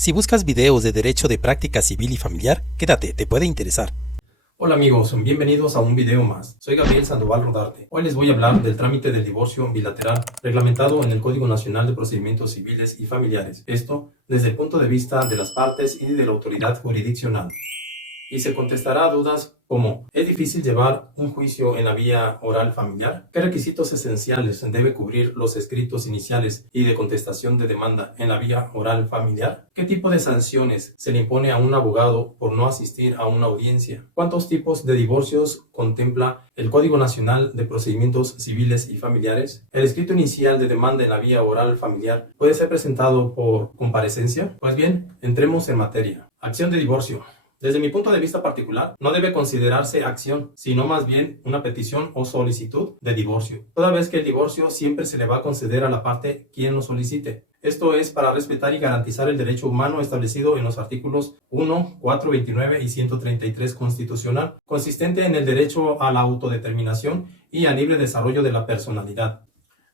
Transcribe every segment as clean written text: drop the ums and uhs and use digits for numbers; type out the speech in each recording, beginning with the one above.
Si buscas videos de derecho de práctica civil y familiar, quédate, te puede interesar. Hola amigos, bienvenidos a un video más. Soy Gabriel Sandoval Rodarte. Hoy les voy a hablar del trámite del divorcio bilateral reglamentado en el Código Nacional de Procedimientos Civiles y Familiares. Esto desde el punto de vista de las partes y de la autoridad jurisdiccional. Y se contestará dudas como: ¿es difícil llevar un juicio en la vía oral familiar? ¿Qué requisitos esenciales debe cubrir los escritos iniciales y de contestación de demanda en la vía oral familiar? ¿Qué tipo de sanciones se le impone a un abogado por no asistir a una audiencia? ¿Cuántos tipos de divorcios contempla el Código Nacional de Procedimientos Civiles y Familiares? ¿El escrito inicial de demanda en la vía oral familiar puede ser presentado por comparecencia? Pues bien, entremos en materia. Acción de divorcio. Desde mi punto de vista particular, no debe considerarse acción, sino más bien una petición o solicitud de divorcio, toda vez que el divorcio siempre se le va a conceder a la parte quien lo solicite. Esto es para respetar y garantizar el derecho humano establecido en los artículos 1, 4, 29 y 133 constitucional, consistente en el derecho a la autodeterminación y al libre desarrollo de la personalidad.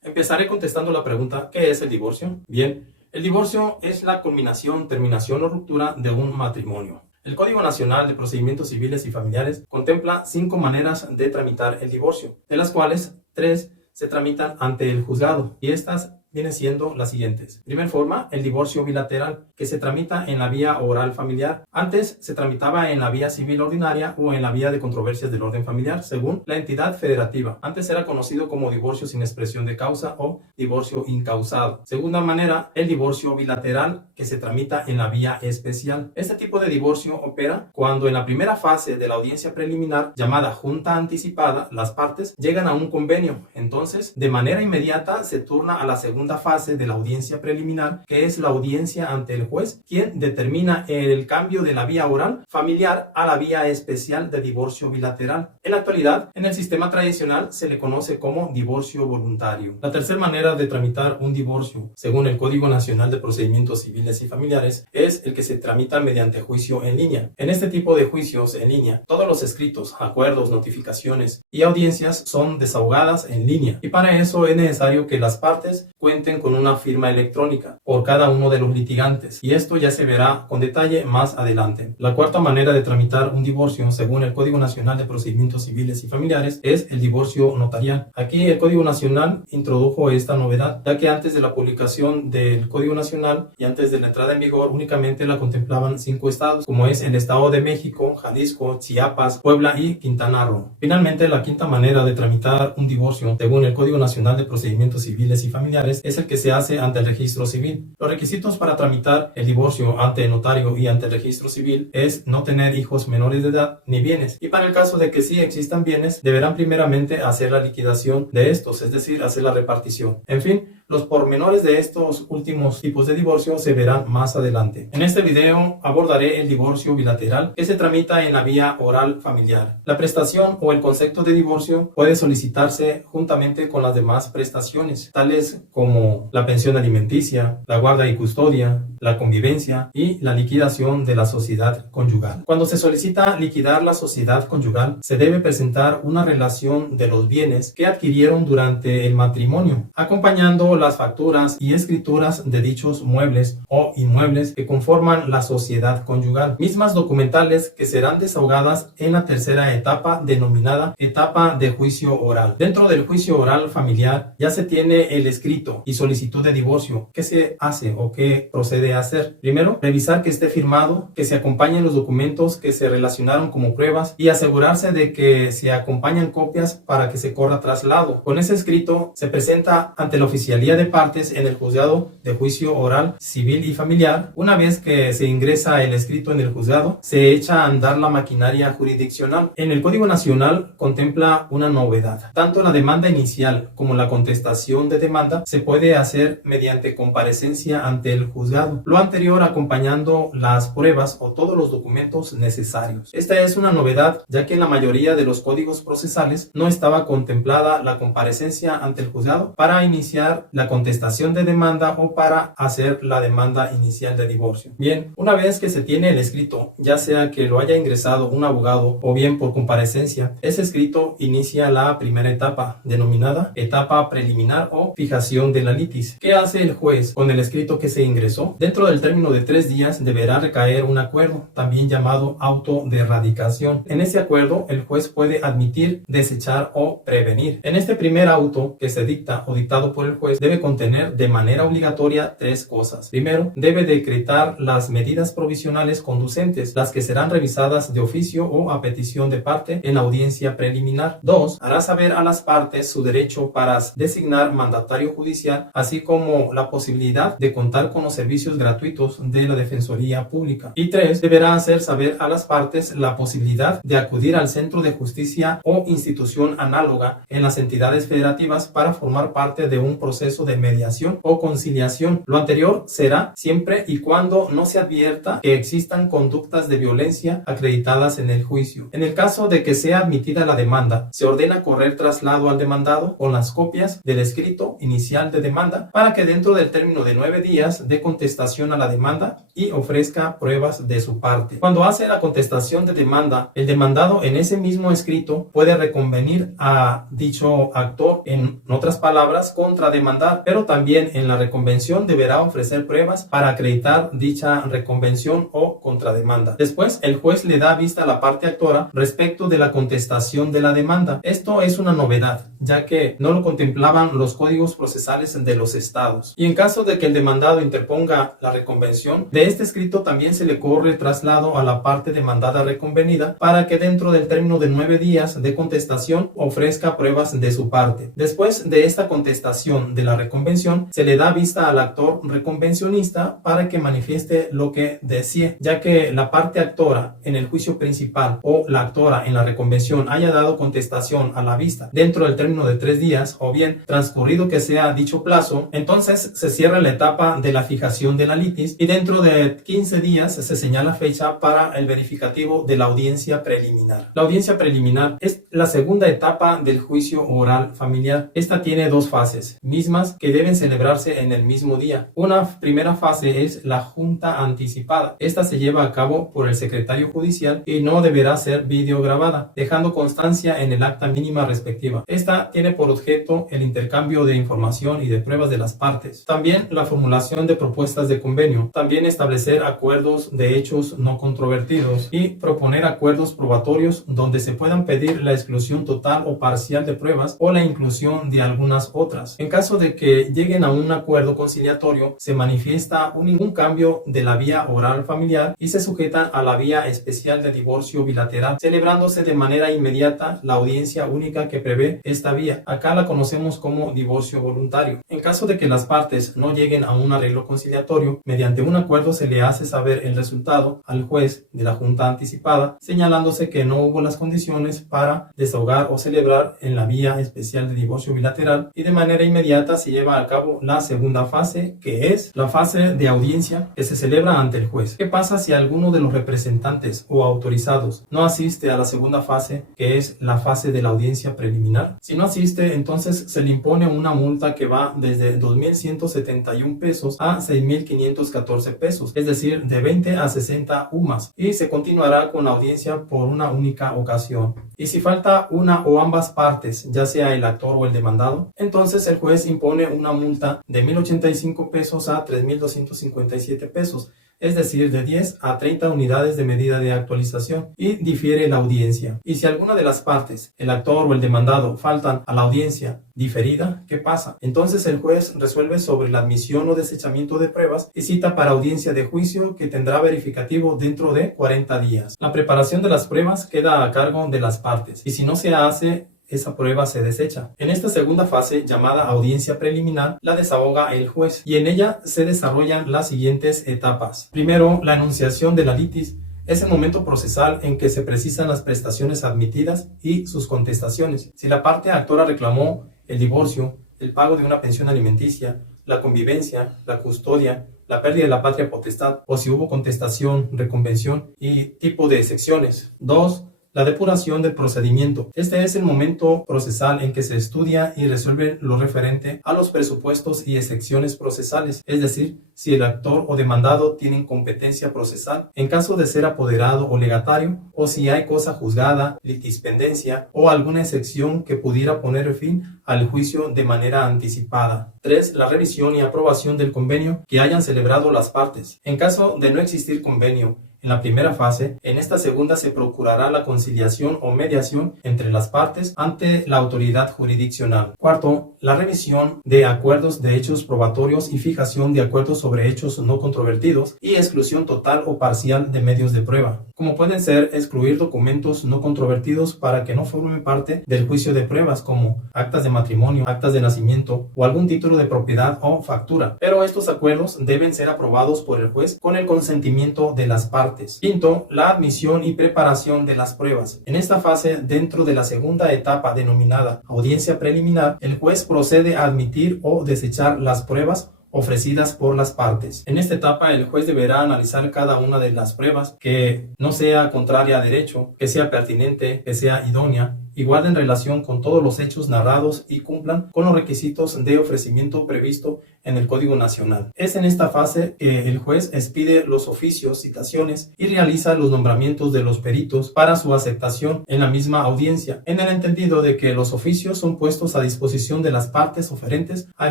Empezaré contestando la pregunta: ¿qué es el divorcio? Bien, el divorcio es la culminación, terminación o ruptura de un matrimonio. El Código Nacional de Procedimientos Civiles y Familiares contempla 5 maneras de tramitar el divorcio, de las cuales 3 se tramitan ante el juzgado, y estas vienen siendo las siguientes. Primera forma, el divorcio bilateral, que se tramita en la vía oral familiar. Antes se tramitaba en la vía civil ordinaria o en la vía de controversias del orden familiar, según la entidad federativa. Antes era conocido como divorcio sin expresión de causa o divorcio incausado. Segunda manera, el divorcio bilateral, que se tramita en la vía especial. Este tipo de divorcio opera cuando en la primera fase de la audiencia preliminar, llamada junta anticipada, las partes llegan a un convenio. Entonces, de manera inmediata se turna a la segunda fase de la audiencia preliminar, que es la audiencia ante el juez, quien determina el cambio de la vía oral familiar a la vía especial de divorcio bilateral. En la actualidad, en el sistema tradicional se le conoce como divorcio voluntario. La tercera manera de tramitar un divorcio, según el Código Nacional de Procedimientos Civiles y Familiares, es el que se tramita mediante juicio en línea. En este tipo de juicios en línea, todos los escritos, acuerdos, notificaciones y audiencias son desahogadas en línea, y para eso es necesario que las partes cuenten con una firma electrónica por cada uno de los litigantes, y esto ya se verá con detalle más adelante. La cuarta manera de tramitar un divorcio, según el Código Nacional de Procedimientos Civiles y Familiares, es el divorcio notarial. Aquí el Código Nacional introdujo esta novedad, ya que antes de la publicación del Código Nacional y antes de la entrada en vigor únicamente la contemplaban 5 estados, como es el Estado de México, Jalisco, Chiapas, Puebla y Quintana Roo. Finalmente, la quinta manera de tramitar un divorcio, según el Código Nacional de Procedimientos Civiles y Familiares, es el que se hace ante el registro civil. Los requisitos para tramitar el divorcio ante el notario y ante el registro civil es no tener hijos menores de edad ni bienes, y para el caso de que sí existan bienes, deberán primeramente hacer la liquidación de estos, es decir, hacer la repartición. En fin, los pormenores de estos últimos tipos de divorcio se verán más adelante. En este video abordaré el divorcio bilateral, que se tramita en la vía oral familiar. La prestación o el concepto de divorcio puede solicitarse juntamente con las demás prestaciones, tales como la pensión alimenticia, la guarda y custodia, la convivencia y la liquidación de la sociedad conyugal. Cuando se solicita liquidar la sociedad conyugal, se debe presentar una relación de los bienes que adquirieron durante el matrimonio, acompañando las facturas y escrituras de dichos muebles o inmuebles que conforman la sociedad conyugal, mismas documentales que serán desahogadas en la tercera etapa, denominada etapa de juicio oral. Dentro del juicio oral familiar ya se tiene el escrito y solicitud de divorcio. ¿Qué se hace o qué procede a hacer? Primero, revisar que esté firmado, que se acompañen los documentos que se relacionaron como pruebas y asegurarse de que se acompañan copias para que se corra traslado. Con ese escrito se presenta ante la oficialía de partes en el juzgado de juicio oral civil y familiar. Una vez que se ingresa el escrito en el juzgado, se echa a andar la maquinaria jurisdiccional. En el Código Nacional contempla una novedad. Tanto la demanda inicial como la contestación de demanda se puede hacer mediante comparecencia ante el juzgado, lo anterior acompañando las pruebas o todos los documentos necesarios. Esta es una novedad, ya que en la mayoría de los códigos procesales no estaba contemplada la comparecencia ante el juzgado para iniciar la contestación de demanda o para hacer la demanda inicial de divorcio. Bien, una vez que se tiene el escrito, ya sea que lo haya ingresado un abogado o bien por comparecencia, ese escrito inicia la primera etapa, denominada etapa preliminar o fijación de la litis. ¿Qué hace el juez con el escrito que se ingresó? Dentro del término de 3 días deberá recaer un acuerdo, también llamado auto de radicación. En ese acuerdo, el juez puede admitir, desechar o prevenir. En este primer auto que se dicta o dictado por el juez, debe contener de manera obligatoria 3 cosas. Primero, debe decretar las medidas provisionales conducentes, las que serán revisadas de oficio o a petición de parte en audiencia preliminar. 2. Hará saber a las partes su derecho para designar mandatario judicial, así como la posibilidad de contar con los servicios gratuitos de la Defensoría Pública. Y 3. Deberá hacer saber a las partes la posibilidad de acudir al centro de justicia o institución análoga en las entidades federativas para formar parte de un proceso de mediación o conciliación. Lo anterior será siempre y cuando no se advierta que existan conductas de violencia acreditadas en el juicio. En el caso de que sea admitida la demanda, se ordena correr traslado al demandado con las copias del escrito inicial de demanda para que dentro del término de 9 días dé contestación a la demanda y ofrezca pruebas de su parte. Cuando hace la contestación de demanda, el demandado en ese mismo escrito puede reconvenir a dicho actor, en otras palabras, contrademandar, pero también en la reconvención deberá ofrecer pruebas para acreditar dicha reconvención o contrademanda. Después, el juez le da vista a la parte actora respecto de la contestación de la demanda. Esto es una novedad, ya que no lo contemplaban los códigos procesales de los estados. Y en caso de que el demandado interponga la reconvención, de este escrito también se le corre el traslado a la parte demandada reconvenida para que dentro del término de 9 días de contestación ofrezca pruebas de su parte. Después de esta contestación de la reconvención, se le da vista al actor reconvencionista para que manifieste lo que desee, ya que la parte actora en el juicio principal o la actora en la reconvención haya dado contestación a la vista dentro del término de 3 días o bien transcurrido que sea dicho plazo, entonces se cierra la etapa de la fijación de la litis y dentro de 15 días se señala fecha para el verificativo de la audiencia preliminar. La audiencia preliminar es la segunda etapa del juicio oral familiar. Esta tiene 2 fases, mismas que deben celebrarse en el mismo día. Una primera fase es la junta anticipada. Esta se lleva a cabo por el secretario judicial y no deberá ser videograbada, dejando constancia en el acta mínima respectiva. Esta tiene por objeto el intercambio de información y de pruebas de las partes. También la formulación de propuestas de convenio. También establecer acuerdos de hechos no controvertidos y proponer acuerdos probatorios donde se puedan pedir la exclusión total o parcial de pruebas o la inclusión de algunas otras. En caso de que lleguen a un acuerdo conciliatorio, se manifiesta ningún cambio de la vía oral familiar y se sujeta a la vía especial de divorcio bilateral, celebrándose de manera inmediata la audiencia única que prevé esta vía. Acá la conocemos como divorcio voluntario. En caso de que las partes no lleguen a un arreglo conciliatorio, mediante un acuerdo se le hace saber el resultado al juez de la junta anticipada, señalándose que no hubo las condiciones para desahogar o celebrar en la vía especial de divorcio bilateral y de manera inmediata se lleva a cabo la segunda fase, que es la fase de audiencia que se celebra ante el juez. ¿Qué pasa si alguno de los representantes o autorizados no asiste a la segunda fase, que es la fase de la audiencia preliminar? Si no asiste, entonces se le impone una multa que va desde 2,171 pesos a 6,514 pesos, es decir, de 20 a 60 UMAS, y se continuará con la audiencia por una única ocasión. Y si falta una o ambas partes, ya sea el actor o el demandado, entonces el juez impone una multa de 1,085 pesos a 3,257 pesos, es decir, de 10 a 30 unidades de medida de actualización, y difiere la audiencia. Y si alguna de las partes, el actor o el demandado, faltan a la audiencia diferida, ¿qué pasa? Entonces el juez resuelve sobre la admisión o desechamiento de pruebas y cita para audiencia de juicio que tendrá verificativo dentro de 40 días. La preparación de las pruebas queda a cargo de las partes y si no se hace, esa prueba se desecha. En esta segunda fase, llamada audiencia preliminar, la desahoga el juez y en ella se desarrollan las siguientes etapas. Primero, la enunciación de la litis. Es el momento procesal en que se precisan las prestaciones admitidas y sus contestaciones. Si la parte actora reclamó el divorcio, el pago de una pensión alimenticia, la convivencia, la custodia, la pérdida de la patria potestad, o si hubo contestación, reconvención y tipo de excepciones. 2. La depuración del procedimiento. Este es el momento procesal en que se estudia y resuelve lo referente a los presupuestos y excepciones procesales, es decir, si el actor o demandado tienen competencia procesal, en caso de ser apoderado o legatario, o si hay cosa juzgada, litispendencia o alguna excepción que pudiera poner fin al juicio de manera anticipada. 3. La revisión y aprobación del convenio que hayan celebrado las partes. En caso de no existir convenio en la primera fase, en esta segunda se procurará la conciliación o mediación entre las partes ante la autoridad jurisdiccional. 4. La revisión de acuerdos de hechos probatorios y fijación de acuerdos sobre hechos no controvertidos y exclusión total o parcial de medios de prueba, como pueden ser excluir documentos no controvertidos para que no formen parte del juicio de pruebas, como actas de matrimonio, actas de nacimiento o algún título de propiedad o factura. Pero estos acuerdos deben ser aprobados por el juez con el consentimiento de las partes. Quinto, la admisión y preparación de las pruebas. En esta fase, dentro de la segunda etapa denominada audiencia preliminar, el juez procede a admitir o desechar las pruebas ofrecidas por las partes. En esta etapa, el juez deberá analizar cada una de las pruebas que no sea contraria a derecho, que sea pertinente, que sea idónea, y guarden relación con todos los hechos narrados y cumplan con los requisitos de ofrecimiento previsto en el Código Nacional. Es en esta fase que el juez expide los oficios, citaciones y realiza los nombramientos de los peritos para su aceptación en la misma audiencia, en el entendido de que los oficios son puestos a disposición de las partes oferentes a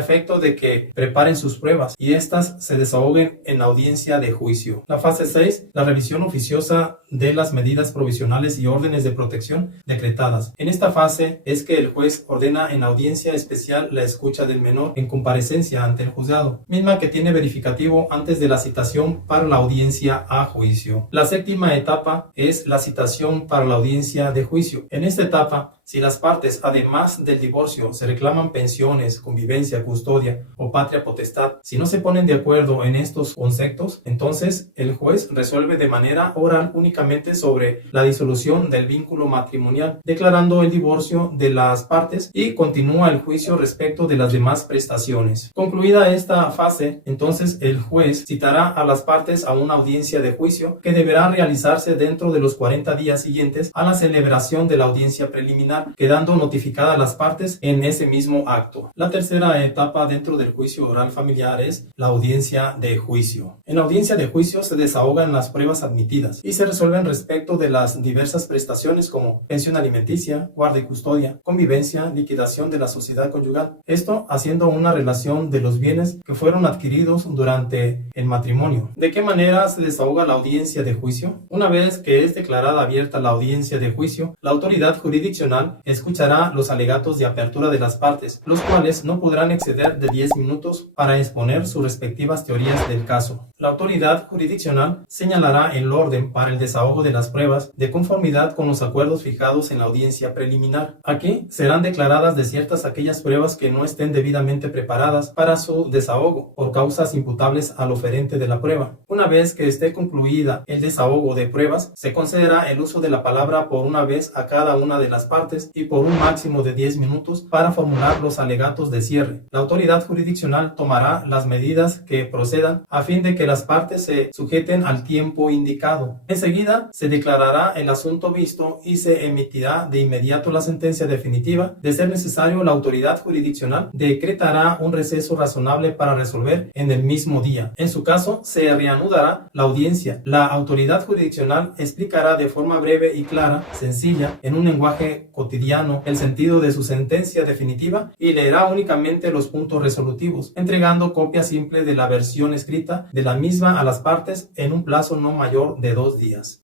efecto de que preparen sus pruebas y éstas se desahoguen en la audiencia de juicio. La fase 6, la revisión oficiosa de las medidas provisionales y órdenes de protección decretadas. En esta fase es que el juez ordena en audiencia especial la escucha del menor en comparecencia ante el juzgado, misma que tiene verificativo antes de la citación para la audiencia a juicio. La séptima etapa es la citación para la audiencia de juicio. En esta etapa, si las partes, además del divorcio, se reclaman pensiones, convivencia, custodia o patria potestad, si no se ponen de acuerdo en estos conceptos, entonces el juez resuelve de manera oral únicamente sobre la disolución del vínculo matrimonial, declarando el divorcio de las partes y continúa el juicio respecto de las demás prestaciones. Concluida esta fase, entonces el juez citará a las partes a una audiencia de juicio que deberá realizarse dentro de los 40 días siguientes a la celebración de la audiencia preliminar, quedando notificadas las partes en ese mismo acto. La tercera etapa dentro del juicio oral familiar es la audiencia de juicio. En la audiencia de juicio se desahogan las pruebas admitidas y se resuelven respecto de las diversas prestaciones como pensión alimenticia, guarda y custodia, convivencia, liquidación de la sociedad conyugal. Esto haciendo una relación de los bienes que fueron adquiridos durante el matrimonio. ¿De qué manera se desahoga la audiencia de juicio? Una vez que es declarada abierta la audiencia de juicio, la autoridad jurisdiccional escuchará los alegatos de apertura de las partes, los cuales no podrán exceder de 10 minutos para exponer sus respectivas teorías del caso. La autoridad jurisdiccional señalará el orden para el desahogo de las pruebas de conformidad con los acuerdos fijados en la audiencia preliminar. Aquí serán declaradas desiertas aquellas pruebas que no estén debidamente preparadas para su desahogo por causas imputables al oferente de la prueba. Una vez que esté concluida el desahogo de pruebas, se concederá el uso de la palabra por una vez a cada una de las partes y por un máximo de 10 minutos para formular los alegatos de cierre. La autoridad jurisdiccional tomará las medidas que procedan a fin de que las partes se sujeten al tiempo indicado. Enseguida se declarará el asunto visto y se emitirá de inmediato la sentencia definitiva. De ser necesario, la autoridad jurisdiccional decretará un receso razonable para resolver en el mismo día. En su caso, se reanudará la audiencia. La autoridad jurisdiccional explicará de forma breve y clara, sencilla, en un lenguaje cotidiano, el sentido de su sentencia definitiva y leerá únicamente los puntos resolutivos, entregando copia simple de la versión escrita de la misma a las partes en un plazo no mayor de 2 días.